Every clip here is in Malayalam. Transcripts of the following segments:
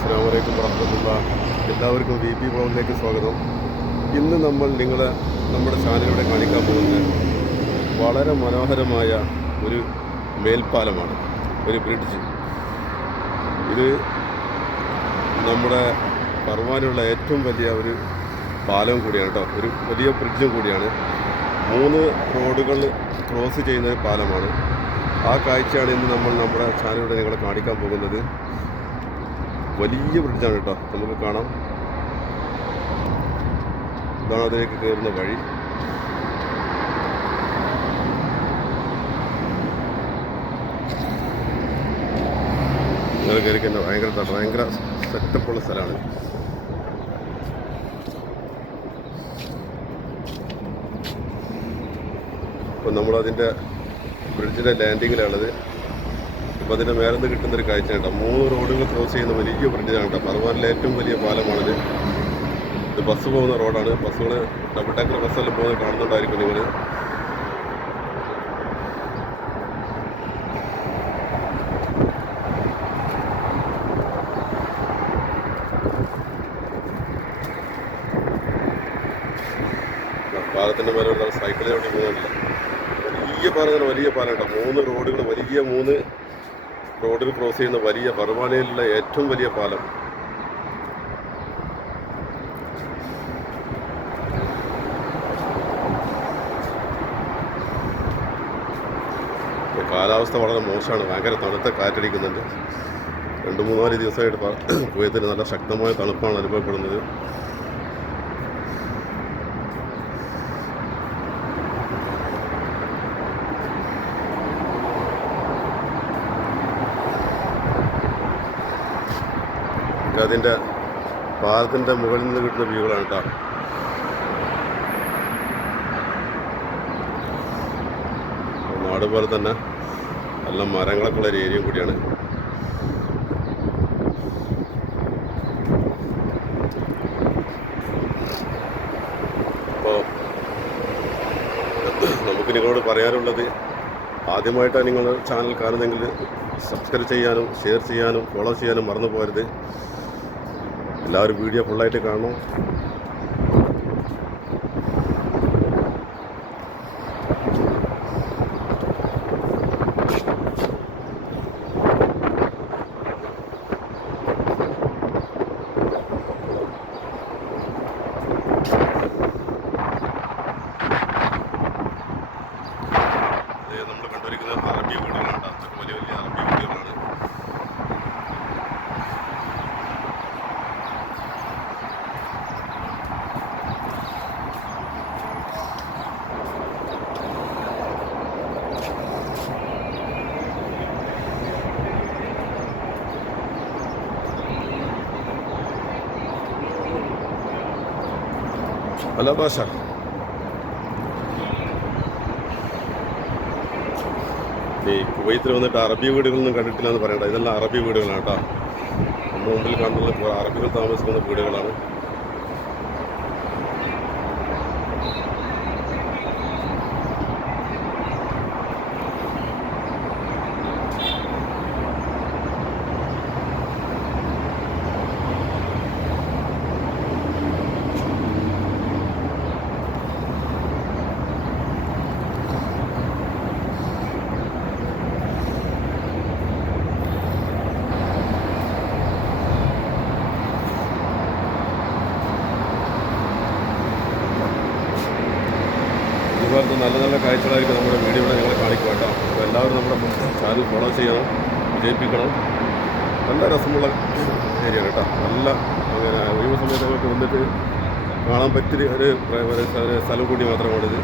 അസ്സാം വലൈക്കും എല്ലാവർക്കും വി പി ഭവനിലേക്ക് സ്വാഗതം. ഇന്ന് നമ്മൾ നിങ്ങളെ നമ്മുടെ ചാനലിലൂടെ കാണിക്കാൻ പോകുന്നത് വളരെ മനോഹരമായ ഒരു മേൽപ്പാലമാണ് ഒരു ബ്രിഡ്ജ്. ഇത് നമ്മുടെ പറവാനുള്ള ഏറ്റവും വലിയ ഒരു പാലവും കൂടിയാണ് കേട്ടോ. ഒരു വലിയ ബ്രിഡ്ജും കൂടിയാണ്. മൂന്ന് റോഡുകൾ ക്രോസ് ചെയ്യുന്ന ഒരു പാലമാണ്. ആ കാഴ്ചയാണ് ഇന്ന് നമ്മൾ നമ്മുടെ ചാനലിലൂടെ നിങ്ങളെ കാണിക്കാൻ പോകുന്നത്. വലിയ ബ്രിഡ്ജാണ് കേട്ടോ. നമുക്ക് കാണാം. ഇതാണ് അതിലേക്ക് കയറുന്ന വഴി. നിങ്ങൾ കയറി കഴിഞ്ഞാൽ ഭയങ്കര ഭയങ്കര സെറ്റപ്പുള്ള സ്ഥലമാണ്. അപ്പം നമ്മളതിന്റെ ബ്രിഡ്ജിന്റെ ലാൻഡിങ്ങിലാണുള്ളത് അപ്പോൾ അതിന്റെ മേലെ നിന്ന് കിട്ടുന്ന ഒരു കേട്ടോ മൂന്ന് റോഡുകൾ ക്രോസ് ചെയ്യുന്ന വലിയ ബ്രിഡ്ജാണ് കേട്ടോ. പറവാറിലെ ഏറ്റവും വലിയ പാലമാണിത് ഇത്. ബസ് പോകുന്ന റോഡാണ്. ബസ്സുകൾ ഡബിൾ ടാക്കർ ബസ്സെല്ലാം പോകുന്നത് കാണുന്നുണ്ടായിരിക്കും നിങ്ങൾ പാലത്തിന്റെ മേലെ ഒരു സൈക്കിളിൽ വേണ്ടി പോകുന്നില്ല വലിയ പാലം വലിയ പാലം കേട്ടോ. മൂന്ന് റോഡുകൾ വലിയ മൂന്ന് റോഡിൽ ക്രോസ് ചെയ്യുന്ന വലിയ പർവാനയിലുള്ള ഏറ്റവും വലിയ പാലം. കാലാവസ്ഥ വളരെ മോശമാണ്. ഭയങ്കര തണുത്ത കാറ്റടിക്കുന്നുണ്ട്. രണ്ട് മൂന്നാൽ ദിവസമായിട്ട് കുവൈത്തിന് നല്ല ശക്തമായ തണുപ്പാണ് അനുഭവപ്പെടുന്നത്. അതിന്റെ പാലത്തിന്റെ മുകളിൽ നിന്ന് കിട്ടുന്ന വ്യൂകളാണ് കേട്ടോ നാട് പോലെ തന്നെ നല്ല മരങ്ങളൊക്കെ ഉള്ള ഒരു ഏരിയയും കൂടിയാണ്. അപ്പോൾ നമുക്ക് നിങ്ങളോട് പറയാനുള്ളത് ആദ്യമായിട്ടാണ് നിങ്ങൾ ചാനൽ കാണുന്നതെങ്കിൽ സബ്സ്ക്രൈബ് ചെയ്യാനും ഷെയർ ചെയ്യാനും ഫോളോ ചെയ്യാനും മറന്നു പോകരുത്. എല്ലാവരും വീഡിയോ ഫുള്ളായിട്ട് കാണണം നമ്മൾ കണ്ടുവരിക്കുന്നത് അറബി വീടുകളാണ് അതൊക്കെ വലിയ വലിയ അറബി വീടുകളാണ് അല്ല ഭാഷ ഈ കുവൈത്തിൽ വന്നിട്ട് അറബി വീടുകളൊന്നും കണ്ടിട്ടില്ല എന്ന് പറയണ്ട. ഇതെല്ലാം അറബി വീടുകളാണ് കേട്ടോ. നമ്മുടെ മുമ്പിൽ കാണുന്ന അറബികൾ താമസിക്കുന്ന വീടുകളാണ്. നല്ല കാഴ്ചകളായിരിക്കും നമ്മുടെ വീഡിയോയിൽ ഞങ്ങളെ കാണിക്കുക കേട്ടോ. അപ്പോൾ എല്ലാവരും നമ്മുടെ ചാനൽ ഫോളോ ചെയ്യണം വിജയിപ്പിക്കണം. നല്ല രസമുള്ള ഏരിയ കേട്ടോ. നല്ല അങ്ങനെ ഒഴിവ് സമയത്ത് ഞങ്ങൾക്ക് വന്നിട്ട് കാണാൻ പറ്റിയ ഒരു സ്ഥലം കൂടി മാത്രമാണിത്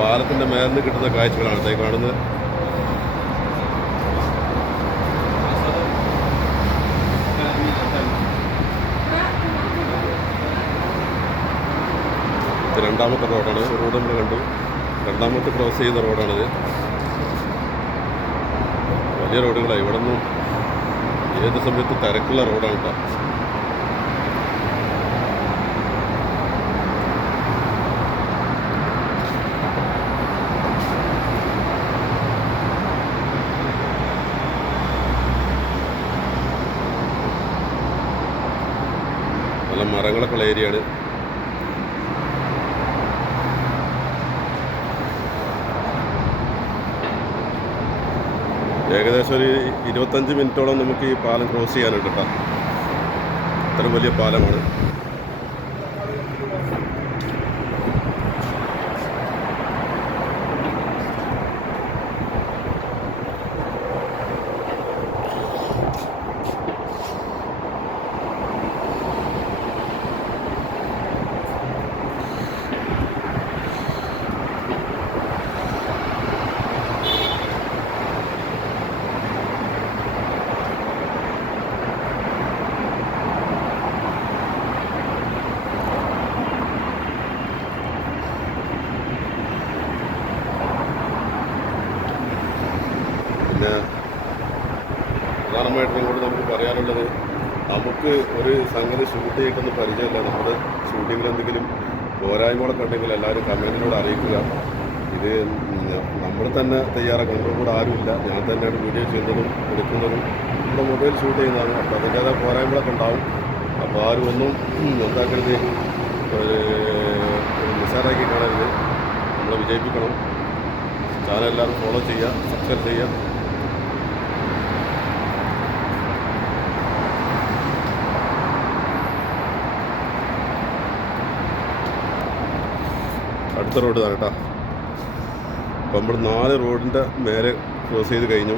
പാലത്തിന്റെ മേലിൽ നിന്ന് കിട്ടുന്ന കാഴ്ചകളാണ്. കാണുന്നത്. ഇത് രണ്ടാമത്തെ റോഡാണ്. റോഡ് നമ്മൾ കണ്ടു. രണ്ടാമത്തെ ക്രോസ് ചെയ്യുന്ന റോഡാണിത്. വലിയ റോഡുകളാണ്. ഇവിടെ നിന്നും ഏത് സമയത്ത് തിരക്കുള്ള റോഡാണ് കേട്ടോ. നല്ല മരങ്ങളൊക്കെ ഉള്ള ഏരിയയാണ് ഏകദേശം ഒരു ഇരുപത്തഞ്ച് മിനിറ്റോളം നമുക്ക് ഈ പാലം ക്രോസ് ചെയ്യാനുണ്ട് കേട്ടോ. അത്ര വലിയ പാലമാണ് പിന്നെ പ്രധാനമായിട്ടും ഇങ്ങോട്ട് നമുക്ക് പറയാനുള്ളത് നമുക്ക് ഒരു നമ്മൾ പരിചയമില്ല. നമ്മുടെ ഷൂട്ടിങ്ങിൽ എന്തെങ്കിലും പോരായ്മകളൊക്കെ ഉണ്ടെങ്കിൽ എല്ലാവരും കമന്റിലൂടെ അറിയിക്കുക. ഇത് നമ്മൾ തന്നെ തയ്യാറാക്കണം. നമ്മുടെ കൂടെ ആരുമില്ല. ഞാൻ തന്നെയാണ് വീഡിയോ ചെയ്യുന്നതും എടുക്കുന്നതും. നമ്മുടെ മൊബൈൽ ഷൂട്ട് ചെയ്യുന്നതാണ്. അപ്പോൾ അതിന്റേതായ പോരായ്മകളൊക്കെ ഉണ്ടാവും. അപ്പോൾ ആരും ഒന്നും എന്താക്കരുത്. നിസ്സാരാക്കി കാണരുത്. നമ്മളെ വിജയിപ്പിക്കണം. ചാനൽ എല്ലാവരും ഫോളോ ചെയ്യുക സബ്സ്ക്രൈബ് ചെയ്യുക. അടുത്ത റോഡ് തന്നെ കേട്ടോ. അപ്പം നമ്മൾ നാല് റോഡിന്റെ മേലെ ക്രോസ് ചെയ്ത് കഴിഞ്ഞു.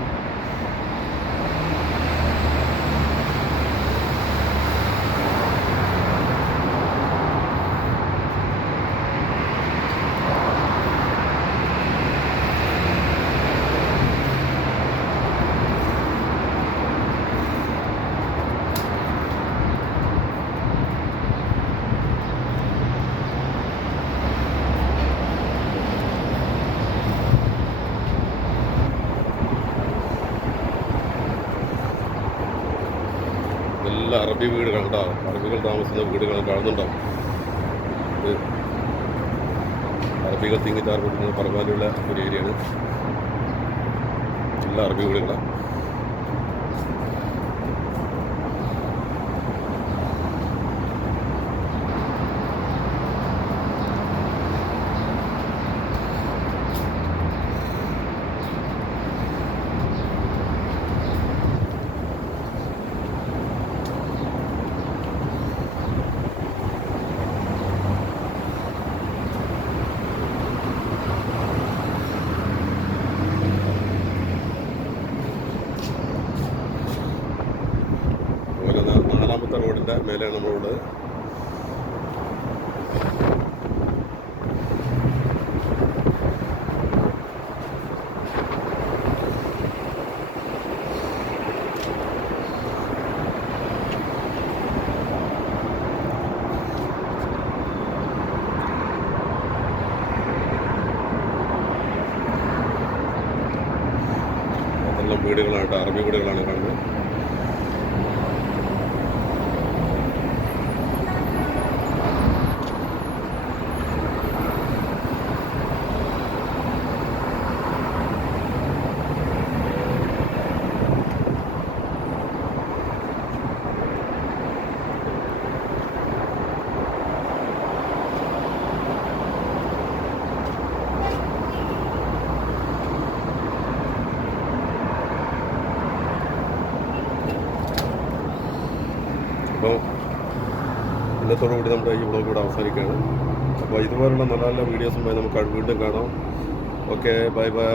നല്ല അറബി വീടുകൾ ഉണ്ടാവും. അറബികൾ താമസിക്കുന്ന വീടുകൾ കാണുന്നുണ്ടാവും അറബികൾ തിങ്ങിത്താർപ്പെടുന്ന പറമ്പാലുള്ള ഒരു ഏരിയയാണ്. നല്ല അറബി വീടുകളാണ് റോഡിന്റെ മേലെയാണ് നമ്മളുള്ളത് വീടുകളായിട്ട് അറബി വീടുകളാണ് കാണുന്നത്. അപ്പോൾ ഇന്നത്തോടു കൂടി നമ്മുടെ ഈ വ്ളോഗ് ഇവിടെ അവസാനിക്കുകയാണ്. അപ്പോൾ ഇതുപോലുള്ള നല്ല നല്ല വീഡിയോസുമായി നമുക്ക് വീണ്ടും കാണാം. Okay bye bye